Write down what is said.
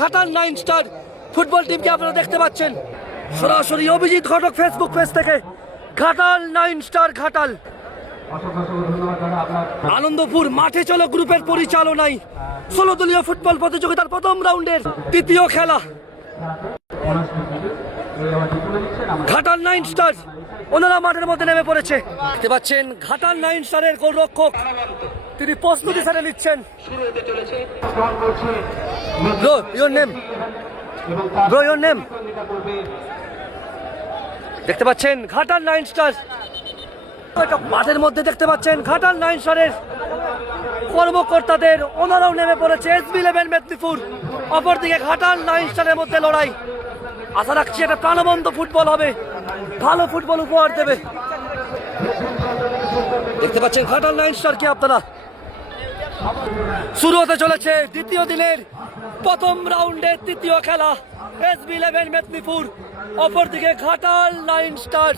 Ghatal 9 star football টিমকে আপনারা দেখতে পাচ্ছেন সরাসরি অভিজিৎ ঘটক ফেসবুক পেজ থেকে। ঘাটাল 9 স্টার ঘাটাল আনন্দপুর মাঠে চলো গ্রুপের পরিচালনায় 16 দলীয় ফুটবল প্রতিযোগিতার প্রথম রাউন্ডের তৃতীয় খেলা। ঘাটাল 9 স্টার ওনারা মাঠের মধ্যে নেমে পড়েছে। দেখতে পাচ্ছেন ঘাটাল 9 স্টারের গোলরক্ষক তিনি প্রস্তুতি সেরে নিচ্ছেন। ব্রো ইওর নেম দেখতে পাচ্ছেন ঘাটাল 9 স্টার মাঠের মধ্যে দেখতে পাচ্ছেন ঘাটাল 9 স্টারের কর্মকর্তাদের ওনারাও নেমে পড়েছে। SB11 মেদিনীপুর অপরদিকে ঘাটাল 9 স্টারের মধ্যে লড়াই। আশা রাখছি এটা প্রাণবন্ত ফুটবল হবে, ভালো ফুটবল উপহার দেবে। দেখতে পাচ্ছেন ঘাটাল 9 স্টারকে আপনারা। শুরু হতে চলেছে দ্বিতীয় দিনের প্রথম রাউন্ডের তৃতীয় খেলা। SB11 মেদিনীপুর অপরদিকে ঘাটাল 9 স্টার।